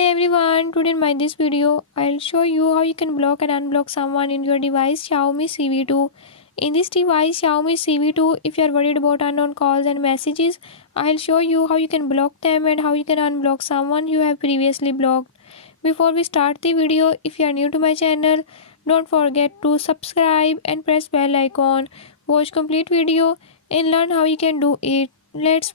Hi everyone, today in my this video, I'll show you how you can block and unblock someone in your device Xiaomi Civi 2. In this device Xiaomi Civi 2, if you are worried about unknown calls and messages, I'll show you how you can block them and how you can unblock someone you have previously blocked. Before we start the video, if you are new to my channel, don't forget to subscribe and press bell icon. Watch complete video and learn how you can do it. Let's